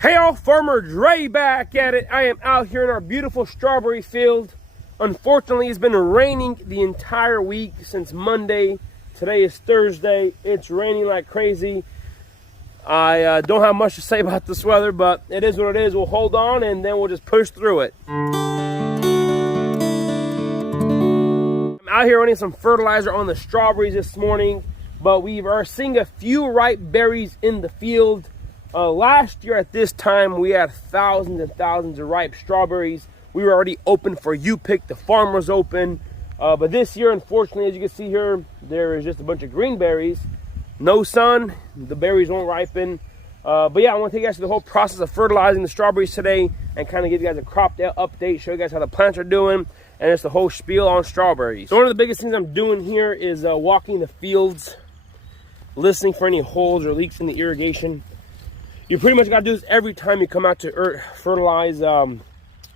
Hey all, Farmer Dre back at it. I am out here in our beautiful strawberry field. Unfortunately, it's been raining the entire week since Monday. Today is Thursday. It's raining like crazy. I don't have much to say about this weather, but it is what it is. We'll hold on and then we'll just push through it. I'm out here running some fertilizer on the strawberries this morning, but we are seeing a few ripe berries in the field. Last year at this time, we had thousands and thousands of ripe strawberries. We were already open for you-pick. The farm was open. But this year, unfortunately, as you can see here, there is just a bunch of green berries. No sun. The berries won't ripen. But yeah, I want to take you guys through the whole process of fertilizing the strawberries today and kind of give you guys a crop update, show you guys how the plants are doing, and it's the whole spiel on strawberries. So one of the biggest things I'm doing here is walking the fields, listening for any holes or leaks in the irrigation. You pretty much got to do this every time you come out to fertilize. You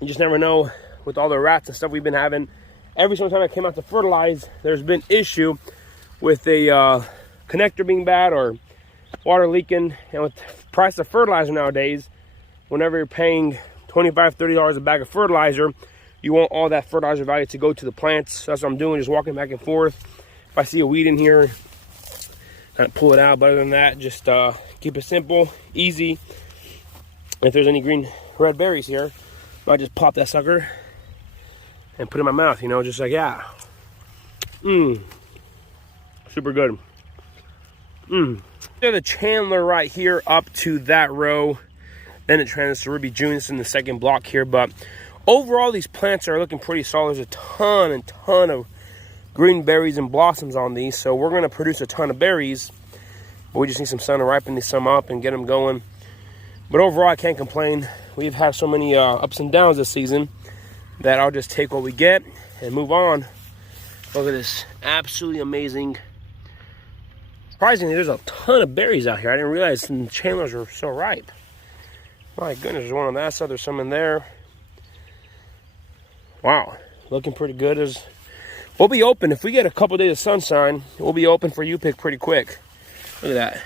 just never know with all the rats and stuff we've been having. Every single time I came out to fertilize, there's been issue with a connector being bad or water leaking. And with the price of fertilizer nowadays, whenever you're paying $25, $30 a bag of fertilizer, you want all that fertilizer value to go to the plants. So that's what I'm doing, just walking back and forth. If I see a weed in here, kind of pull it out. But other than that, just keep it simple, easy. If there's any red berries here, I just pop that sucker and put it in my mouth, you know, just like, yeah. Super good. There's the Chandler right here up to that row. Then it transfers to Ruby Junius in the second block here. But overall, these plants are looking pretty solid. There's a ton of green berries and blossoms on these. So we're going to produce a ton of berries. But we just need some sun to ripen these some up and get them going. But overall, I can't complain. We've had so many ups and downs this season that I'll just take what we get and move on. Look at this, absolutely amazing. Surprisingly, there's a ton of berries out here. I didn't realize the Chandlers were so ripe. My goodness, there's one on that side, there's some in there. Wow, looking pretty good. We'll be open, if we get a couple days of sunshine, we'll be open for you-pick pretty quick. Look at that.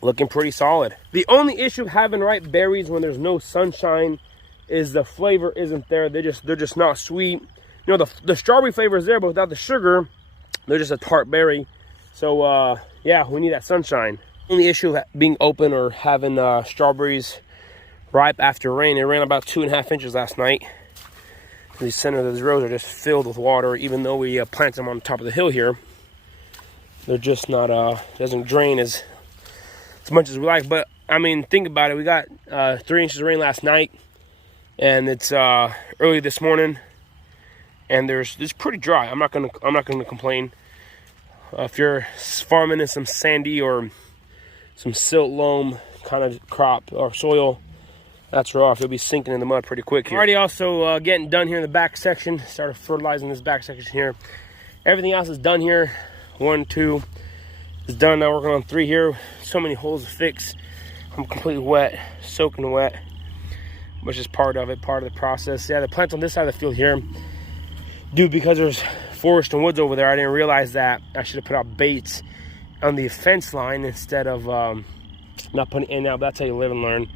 Looking pretty solid. The only issue of having ripe berries when there's no sunshine is the flavor isn't there. They're just not sweet. You know, the strawberry flavor is there, but without the sugar, they're just a tart berry. So yeah, we need that sunshine. The only issue of being open or having strawberries ripe after rain, it rained about 2.5 inches last night. The center of these rows are just filled with water, even though we plant them on top of the hill here. They're just not, doesn't drain as much as we like. But I mean, think about it. We got 3 inches of rain last night, and it's early this morning, and it's pretty dry. I'm not gonna complain. If you're farming in some sandy or some silt loam kind of crop or soil, that's rough. You'll be sinking in the mud pretty quick here. Already also getting done here in the back section. Started fertilizing this back section here. Everything else is done here. 1, 2 is done. Now working on 3 here. So many holes to fix. I'm completely wet, soaking wet, which is part of it, part of the process. Yeah, the plants on this side of the field here, dude, because there's forest and woods over there, I didn't realize that I should have put out baits on the fence line instead of not putting in out. But that's how you live and learn.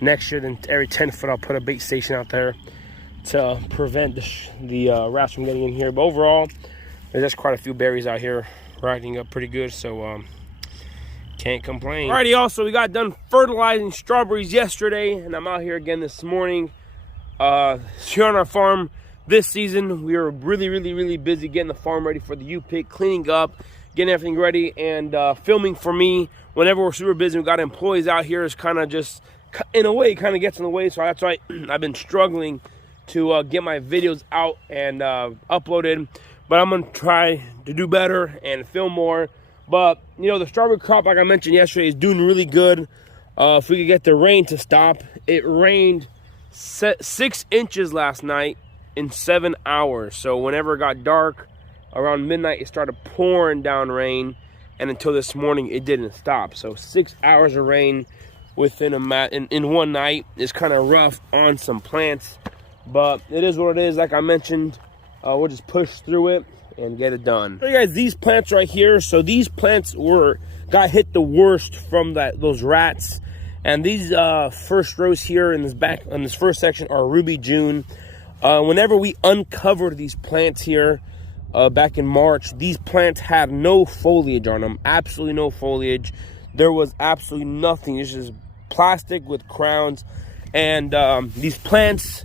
Next year, then every 10 foot, I'll put a bait station out there to prevent the rats from getting in here. But overall, there's just quite a few berries out here riding up pretty good, so can't complain. Alrighty, also, we got done fertilizing strawberries yesterday, and I'm out here again this morning. Here on our farm this season, we were really busy getting the farm ready for the U-pick, cleaning up, getting everything ready, and filming for me. Whenever we're super busy, we got employees out here, is kind of just, in a way, kind of gets in the way, so that's why I've been struggling to get my videos out and uploaded. But I'm going to try to do better and film more. But, you know, the strawberry crop, like I mentioned yesterday, is doing really good. If we could get the rain to stop. It rained 6 inches last night in 7 hours. So whenever it got dark, around midnight, it started pouring down rain. And until this morning, it didn't stop. So 6 hours of rain within in one night is kind of rough on some plants. But it is what it is. Like I mentioned, we'll just push through it and get it done. So guys, these plants right here, so these plants got hit the worst from those rats And these first rows here in this first section are Ruby June. Whenever we uncovered these plants here back in March, these plants had no foliage on them, absolutely no foliage. There was absolutely nothing. It's just plastic with crowns. And these plants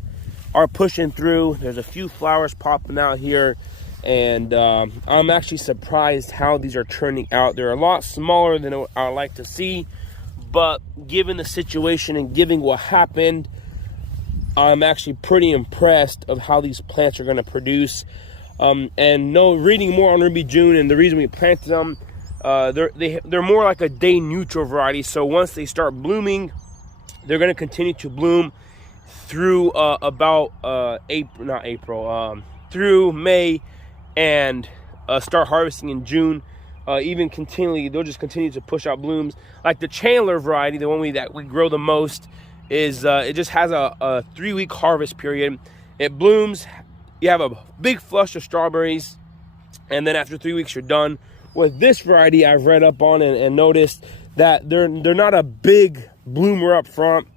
are pushing through. There's a few flowers popping out here. And I'm actually surprised how these are turning out. They're a lot smaller than what I like to see. But given the situation and given what happened, I'm actually pretty impressed of how these plants are going to produce. Reading more on Ruby June and the reason we planted them, they're more like a day neutral variety. So once they start blooming, they're going to continue to bloom through through May, and start harvesting in June. Even continually, they'll just continue to push out blooms. Like the Chandler variety, the one that we grow the most, is it just has a 3-week harvest period. It blooms, you have a big flush of strawberries, and then after 3 weeks you're done. With this variety, I've read up on and noticed that they're not a big bloomer up front.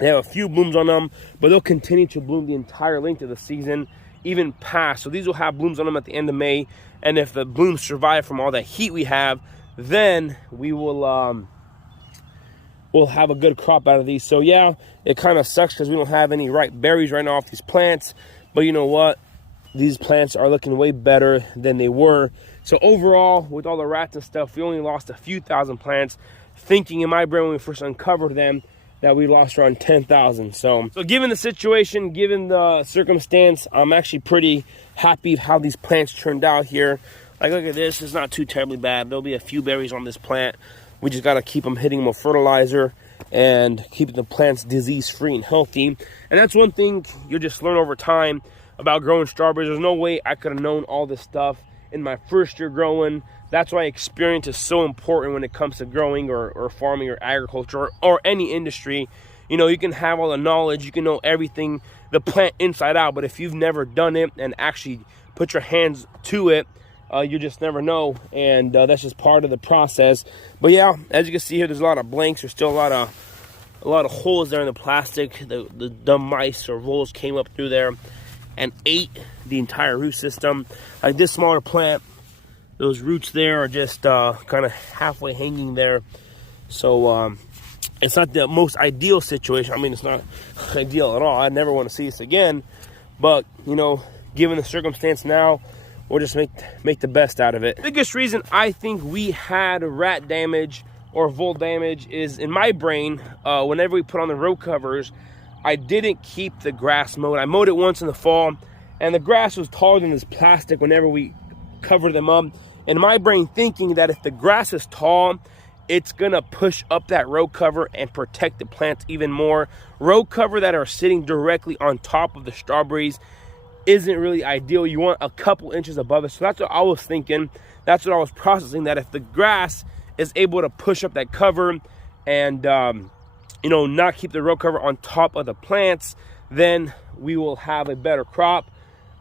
They have a few blooms on them, but they'll continue to bloom the entire length of the season, even past. So these will have blooms on them at the end of May, and if the blooms survive from all that heat we have, then we will we'll have a good crop out of these. So yeah, it kind of sucks because we don't have any ripe berries right now off these plants, but you know what, these plants are looking way better than they were. So overall, with all the rats and stuff, we only lost a few thousand plants, thinking in my brain when we first uncovered them that we lost around 10,000. So given the situation, given the circumstance, I'm actually pretty happy how these plants turned out here. Like, look at this, it's not too terribly bad. There'll be a few berries on this plant. We just gotta keep them hitting them with fertilizer and keeping the plants disease-free and healthy. And that's one thing you'll just learn over time about growing strawberries. There's no way I could have known all this stuff in my first year growing. That's why experience is so important when it comes to growing or farming or agriculture or any industry. You know, you can have all the knowledge, you can know everything, the plant inside out, but if you've never done it and actually put your hands to it, you just never know, and that's just part of the process. But yeah, as you can see here, there's a lot of blanks. There's still a lot of holes there in the plastic. The dumb mice or voles came up through there and ate the entire root system. Like this smaller plant, those roots there are just kind of halfway hanging there. So it's not the most ideal situation. I mean, it's not ideal at all. I never want to see this again. But, you know, given the circumstance now, we'll just make the best out of it. The biggest reason I think we had rat damage or vole damage is, in my brain, whenever we put on the row covers, I didn't keep the grass mowed. I mowed it once in the fall, and the grass was taller than this plastic whenever we covered them up. In my brain, thinking that if the grass is tall, it's gonna push up that row cover and protect the plants even more. Row cover that are sitting directly on top of the strawberries isn't really ideal. You want a couple inches above it. So that's what I was thinking. That's what I was processing, that if the grass is able to push up that cover and you know, not keep the row cover on top of the plants, then we will have a better crop.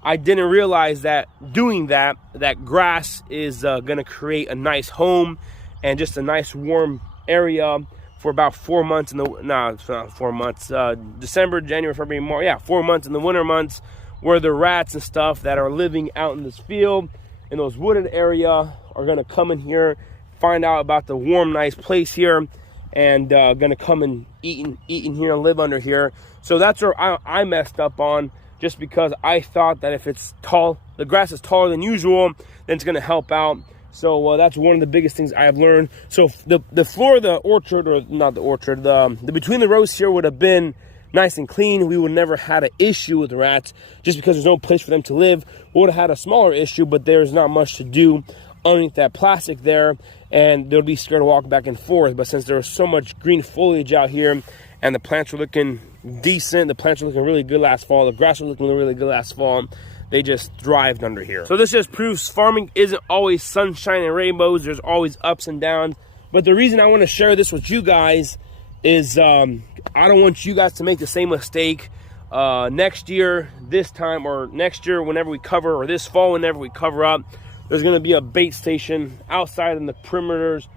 I didn't realize that doing that grass is gonna create a nice home and just a nice warm area for about 4 months in the, no, it's not 4 months, December, January, February, March, yeah, 4 months in the winter months, where the rats and stuff that are living out in this field, in those wooded area, are gonna come in here, find out about the warm, nice place here, and gonna come and eat in here and live under here. So that's where I messed up on, just because I thought that if it's tall, the grass is taller than usual, then it's gonna help out. So that's one of the biggest things I have learned. So the floor of the orchard, or not the orchard, the between the rows here would have been nice and clean. We would never had an issue with rats, just because there's no place for them to live. We would have had a smaller issue, but there's not much to do underneath that plastic there, and they'll be scared to walk back and forth. But since there was so much green foliage out here, and the plants were looking decent, the plants were looking really good last fall, the grass was looking really good last fall, they just thrived under here. So this just proves farming isn't always sunshine and rainbows. There's always ups and downs. But the reason I want to share this with you guys is I don't want you guys to make the same mistake next year, this time, or next year whenever we cover, or this fall whenever we cover up. There's going to be a bait station outside in the perimeters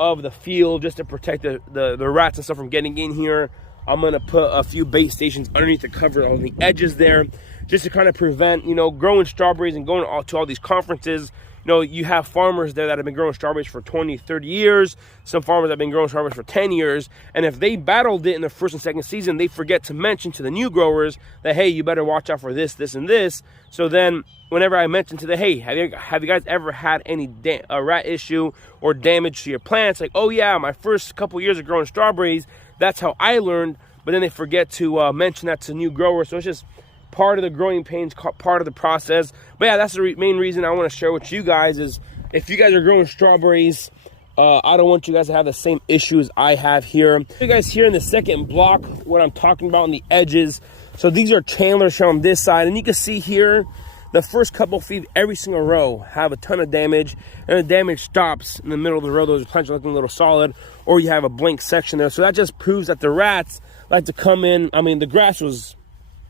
of the field just to protect the rats and stuff from getting in here. I'm gonna put a few bait stations underneath the cover on the edges there, just to kind of prevent, you know, growing strawberries and going to all these conferences. You know, you have farmers there that have been growing strawberries for 20, 30 years. Some farmers have been growing strawberries for 10 years. And if they battled it in the first and second season, they forget to mention to the new growers that, hey, you better watch out for this, this, and this. So then whenever I mention to the, hey, have you guys ever had any rat issue or damage to your plants? Like, oh yeah, my first couple years of growing strawberries, that's how I learned. But then they forget to mention that to new growers. So it's just part of the growing pains, part of the process. But yeah, that's the main reason I want to share with you guys is if you guys are growing strawberries, I don't want you guys to have the same issues I have here. You guys here in the second block, what I'm talking about on the edges. So these are Chandlers shown on this side, and you can see here, the first couple feet, every single row have a ton of damage, and the damage stops in the middle of the row. Those plants are looking a little solid, or you have a blank section there. So that just proves that the rats like to come in. I mean, the grass was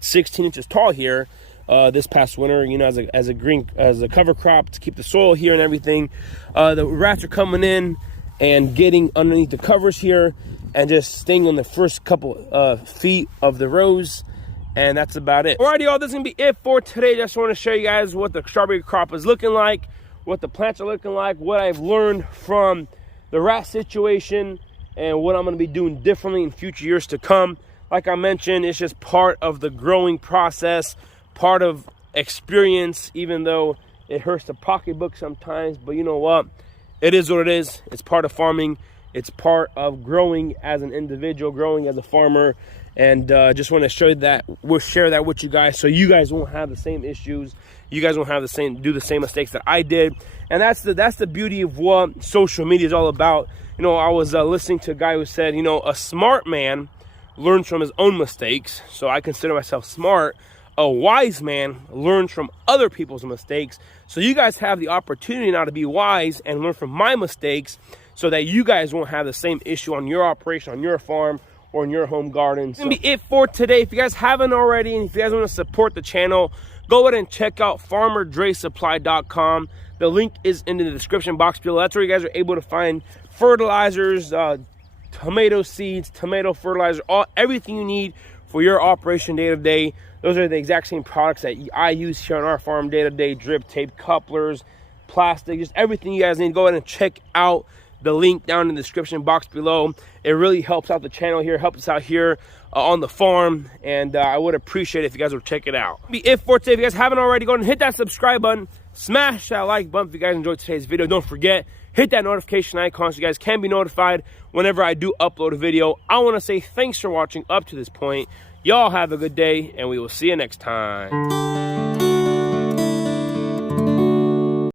16 inches tall here this past winter, you know, as a cover crop to keep the soil here and everything. The rats are coming in and getting underneath the covers here and just staying on the first couple feet of the rows, and that's about it. Alrighty, y'all, this is gonna be it for today. Just want to show you guys what the strawberry crop is looking like, what the plants are looking like, what I've learned from the rat situation, and what I'm going to be doing differently in future years to come. Like I mentioned, it's just part of the growing process, part of experience, even though it hurts the pocketbook sometimes. But you know what? It is what it is. It's part of farming. It's part of growing as an individual, growing as a farmer. And just want to show that, we'll share that with you guys so you guys won't have the same issues. You guys won't have do the same mistakes that I did. And that's the beauty of what social media is all about. You know, I was listening to a guy who said, you know, a smart man learns from his own mistakes. So I consider myself smart. A wise man learns from other people's mistakes. So you guys have the opportunity now to be wise and learn from my mistakes so that you guys won't have the same issue on your operation, on your farm, or in your home garden. So that's gonna be it for today. If you guys haven't already, and if you guys want to support the channel, go ahead and check out FarmerDreSupply.com. The link is in the description box below. That's where you guys are able to find fertilizers, tomato seeds, tomato fertilizer, everything you need for your operation day to day. Those are the exact same products that I use here on our farm day to day: drip tape, couplers, plastic, just everything you guys need. Go ahead and check out the link down in the description box below. It really helps out the channel here, helps us out here on the farm, and I would appreciate it if you guys would check it out. That'll be it for today. If you guys haven't already, go ahead and hit that subscribe button, smash that like button if you guys enjoyed today's video. Don't forget, hit that notification icon so you guys can be notified whenever I do upload a video. I want to say thanks for watching up to this point. Y'all have a good day, and we will see you next time.